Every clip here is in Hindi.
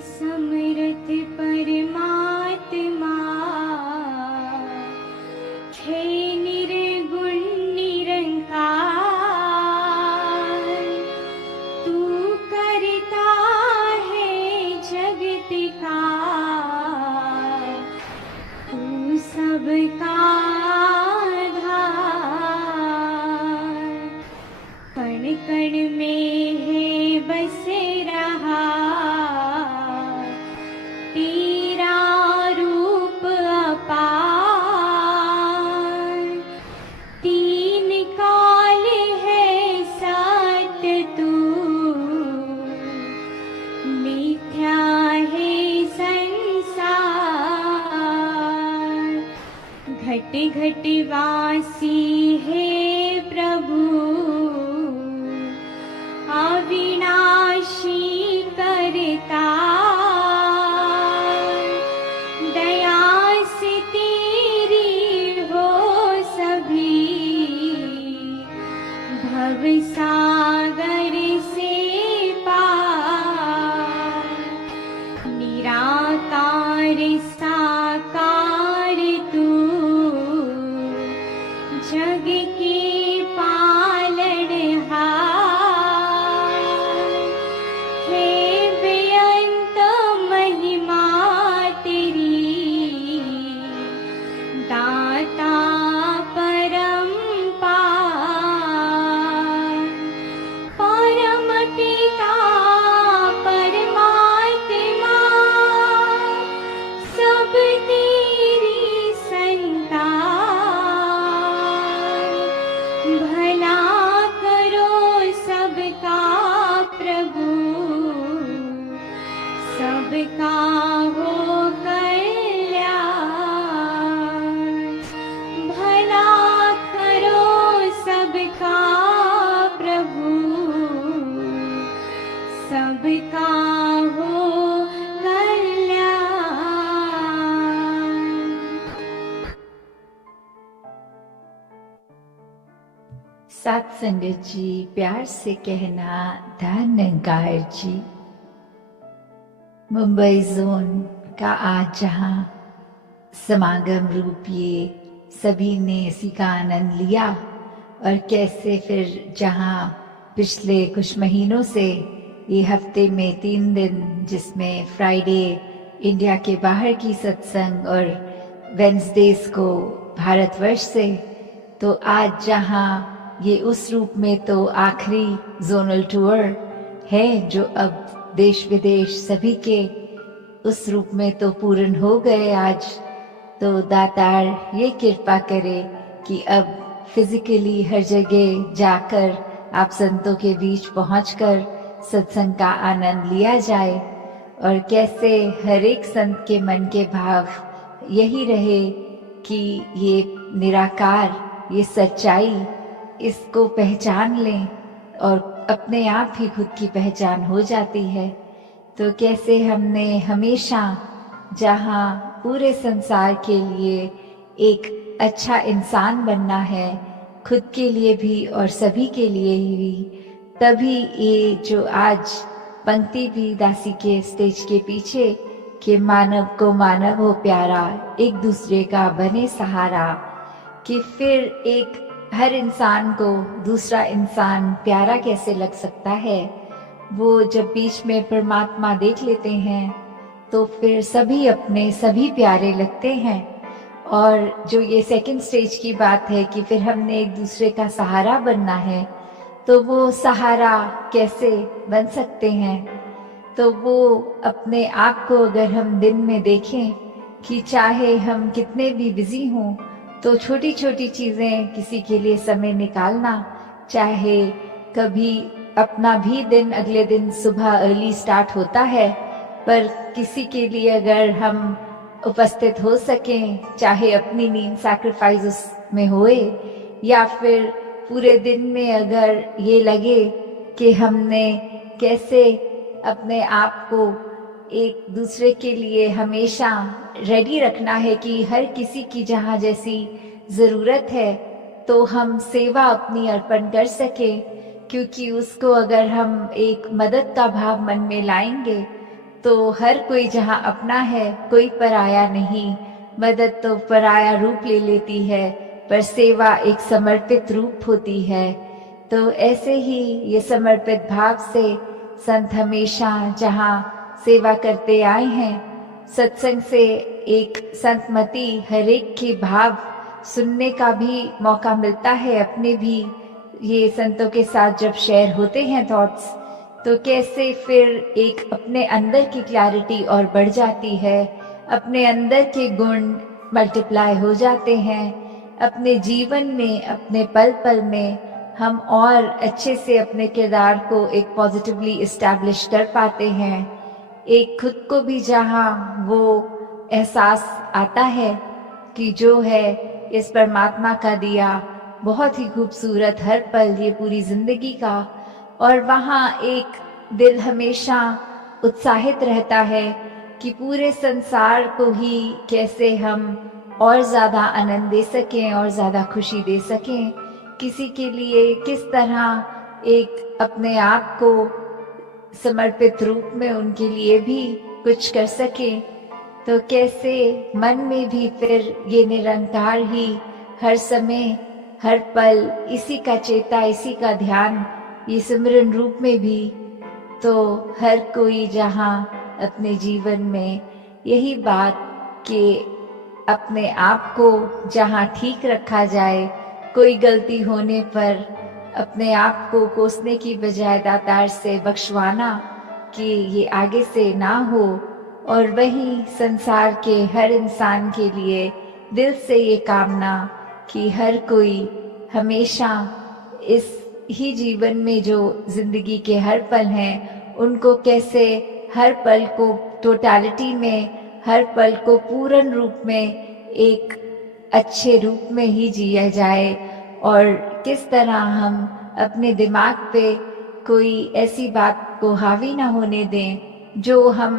समरथ परमात्मा हे निर्गुण निरंकार, तू करता है जगत का, तू सबका आधार। कण कण में है बस रहा तेरा रूप अपार। तीन काल है सत्य तू, मिथ्या है संसार। घट घट वासी है प्रभु, अविनाशी करतार। दया से तेरी हो सभी, भव सागर से पार। निराकार साकार तू, जग के पालनहार। हे बेअंत महिमा तेरी, दाता परम्पार। परम पिता परमात्मा, सब तेरी संतान। भला करो सबका प्रभु, सबका हो कल्याण। भला करो सबका प्रभु, सबका हो कल्याण। साथ संगत जी, प्यार से कहना धन्यकार जी। मुंबई जोन का आज जहाँ समागम रूप ये सभी ने इसी का आनंद लिया, और कैसे फिर जहाँ पिछले कुछ महीनों से ये हफ्ते में 3 दिन, जिसमें फ्राइडे इंडिया के बाहर की सत्संग और वेंसडेज को भारतवर्ष से, तो आज जहाँ ये उस रूप में तो आखिरी जोनल टूर है जो अब देश विदेश सभी के उस रूप में तो पूर्ण हो गए आज। तो दातार ये कृपा करे कि अब फिजिकली हर जगह जाकर आप संतों के बीच पहुंचकर सत्संग का आनंद लिया जाए, और कैसे हर एक संत के मन के भाव यही रहे कि ये निराकार, ये सच्चाई, इसको पहचान लें और अपने आप ही खुद की पहचान हो जाती है। तो कैसे हमने हमेशा जहाँ पूरे संसार के लिए एक अच्छा इंसान बनना है, खुद के लिए भी और सभी के लिए भी, तभी ये जो आज पंक्ति भी दासी के स्टेज के पीछे कि मानव को मानव हो प्यारा, एक दूसरे का बने सहारा, कि फिर एक हर इंसान को दूसरा इंसान प्यारा कैसे लग सकता है। वो जब बीच में परमात्मा देख लेते हैं तो फिर सभी अपने सभी प्यारे लगते हैं। और जो ये सेकंड स्टेज की बात है कि फिर हमने एक दूसरे का सहारा बनना है, तो वो सहारा कैसे बन सकते हैं। तो वो अपने आप को अगर हम दिन में देखें कि चाहे हम कितने भी बिजी हों, तो छोटी छोटी चीजें किसी के लिए समय निकालना, चाहे कभी अपना भी दिन अगले दिन सुबह अर्ली स्टार्ट होता है, पर किसी के लिए अगर हम उपस्थित हो सकें, चाहे अपनी नींद सैक्रिफाइस उसमें होए, या फिर पूरे दिन में अगर ये लगे कि हमने कैसे अपने आप को एक दूसरे के लिए हमेशा रेडी रखना है कि हर किसी की जहाँ जैसी जरूरत है तो हम सेवा अपनी अर्पण कर सके, क्योंकि उसको अगर हम एक मदद का भाव मन में लाएंगे तो हर कोई जहाँ अपना है, कोई पराया नहीं। मदद तो पराया रूप ले लेती है, पर सेवा एक समर्पित रूप होती है। तो ऐसे ही ये समर्पित भाव से संत हमेशा जहाँ सेवा करते आए हैं, सत्संग से एक संतमति हर एक के भाव सुनने का भी मौका मिलता है। अपने भी ये संतों के साथ जब शेयर होते हैं थॉट्स, तो कैसे फिर एक अपने अंदर की क्लैरिटी और बढ़ जाती है, अपने अंदर के गुण मल्टीप्लाई हो जाते हैं। अपने जीवन में, अपने पल पल में हम और अच्छे से अपने किरदार को एक पॉजिटिवली इस्टेब्लिश कर पाते हैं। एक खुद को भी जहाँ वो एहसास आता है कि जो है इस परमात्मा का दिया बहुत ही खूबसूरत हर पल ये पूरी जिंदगी का, और वहाँ एक दिल हमेशा उत्साहित रहता है कि पूरे संसार को ही कैसे हम और ज़्यादा आनंद दे सकें और ज़्यादा खुशी दे सकें, किसी के लिए किस तरह एक अपने आप को समर्पित रूप में उनके लिए भी कुछ कर सकें। तो कैसे मन में भी फिर ये निरंकार ही हर समय हर पल इसी का चेता, इसी का ध्यान, ये सिमरन रूप में भी। तो हर कोई जहाँ अपने जीवन में यही बात कि अपने आप को जहाँ ठीक रखा जाए, कोई गलती होने पर अपने आप को कोसने की बजाय दातार से बख्शवाना कि ये आगे से ना हो। और वही संसार के हर इंसान के लिए दिल से ये कामना कि हर कोई हमेशा इस ही जीवन में जो जिंदगी के हर पल हैं, उनको कैसे हर पल को टोटलिटी में, हर पल को पूर्ण रूप में एक अच्छे रूप में ही जिया जाए। और किस तरह हम अपने दिमाग पे कोई ऐसी बात को हावी ना होने दें जो हम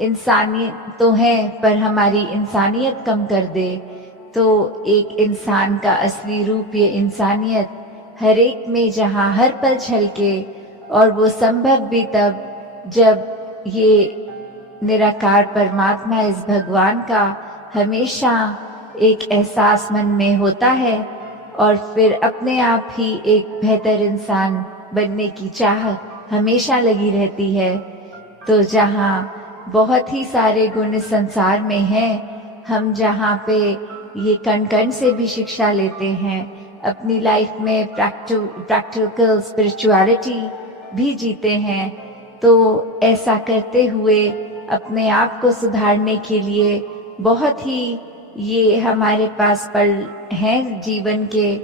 इंसानियत तो हैं पर हमारी इंसानियत कम कर दे। तो एक इंसान का असली रूप ये इंसानियत हर एक में जहाँ हर पल छलके, और वो संभव भी तब जब ये निराकार परमात्मा, इस भगवान का हमेशा एक एहसास मन में होता है, और फिर अपने आप ही एक बेहतर इंसान बनने की चाह हमेशा लगी रहती है। तो जहाँ बहुत ही सारे गुण इस संसार में हैं, हम जहाँ पे ये कण कण से भी शिक्षा लेते हैं, अपनी लाइफ में प्रैक्टिकल स्पिरिचुअलिटी भी जीते हैं। तो ऐसा करते हुए अपने आप को सुधारने के लिए बहुत ही ये हमारे पास पल हैं जीवन के,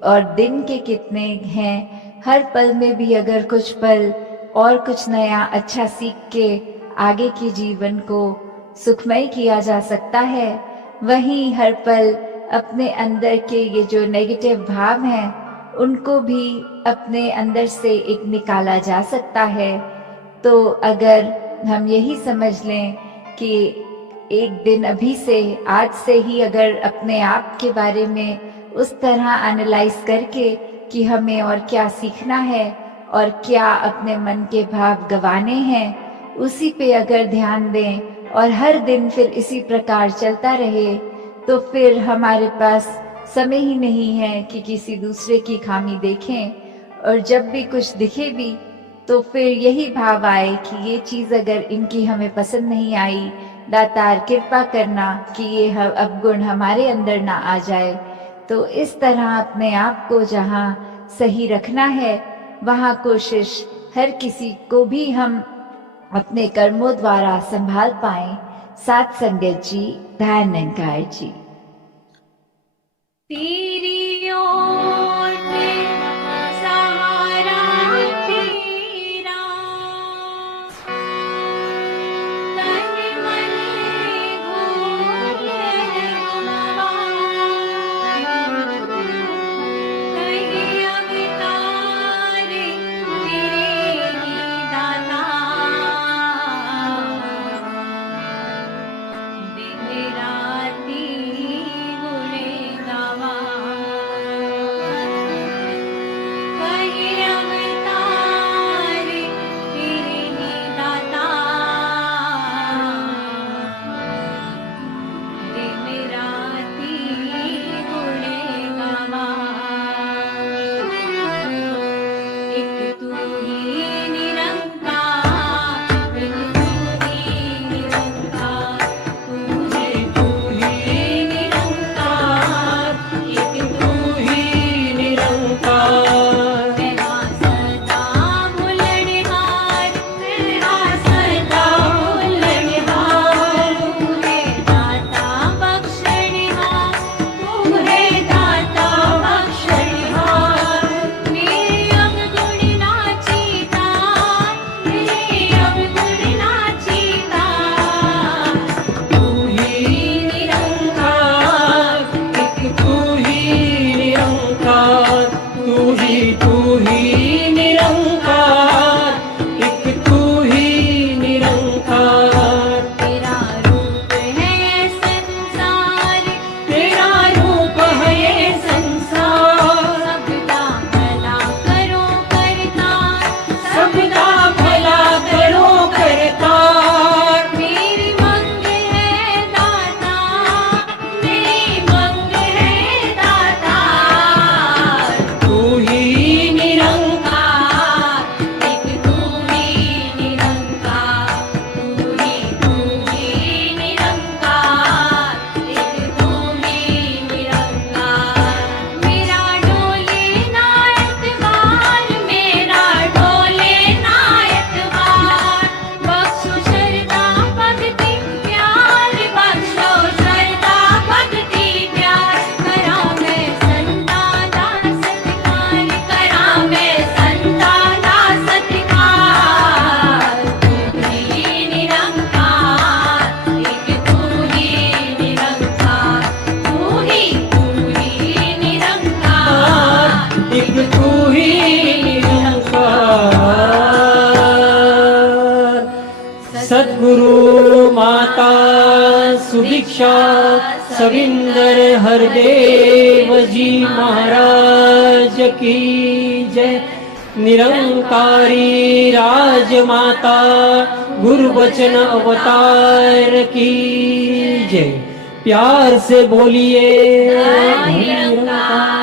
और दिन के कितने हैं। हर पल में भी अगर कुछ पल और कुछ नया अच्छा सीख के आगे के जीवन को सुखमय किया जा सकता है, वहीं हर पल अपने अंदर के ये जो नेगेटिव भाव हैं उनको भी अपने अंदर से एक निकाला जा सकता है। तो अगर हम यही समझ लें कि एक दिन अभी से, आज से ही अगर अपने आप के बारे में उस तरह एनालाइज करके कि हमें और क्या सीखना है और क्या अपने मन के भाव गंवाने हैं, उसी पे अगर ध्यान दें और हर दिन फिर इसी प्रकार चलता रहे, तो फिर हमारे पास समय ही नहीं है कि किसी दूसरे की खामी देखें। और जब भी कुछ दिखे भी तो फिर यही भाव आए कि ये चीज़ अगर इनकी हमें पसंद नहीं आई, दातार कृपा करना कि ये अवगुण हमारे अंदर ना आ जाए। तो इस तरह अपने आप को जहाँ सही रखना है, वहाँ कोशिश हर किसी को भी हम अपने कर्मों द्वारा संभाल पाएं। साथ संगत जी, ध्यान निरंकार जी। तेरी ओर सहारा तेरा, तन मन घोले गुणवान, कहीं अवतार तेरे ही दाता, दिन राती गुणे गावा। एक तू ही निरंकार। सद्गुरु माता सुदीक्षा सविंदर हरदेव जी महाराज की जय। निरंकारी राजमाता गुरुवचन अवतार की जय। प्यार से बोलिए निरंकार।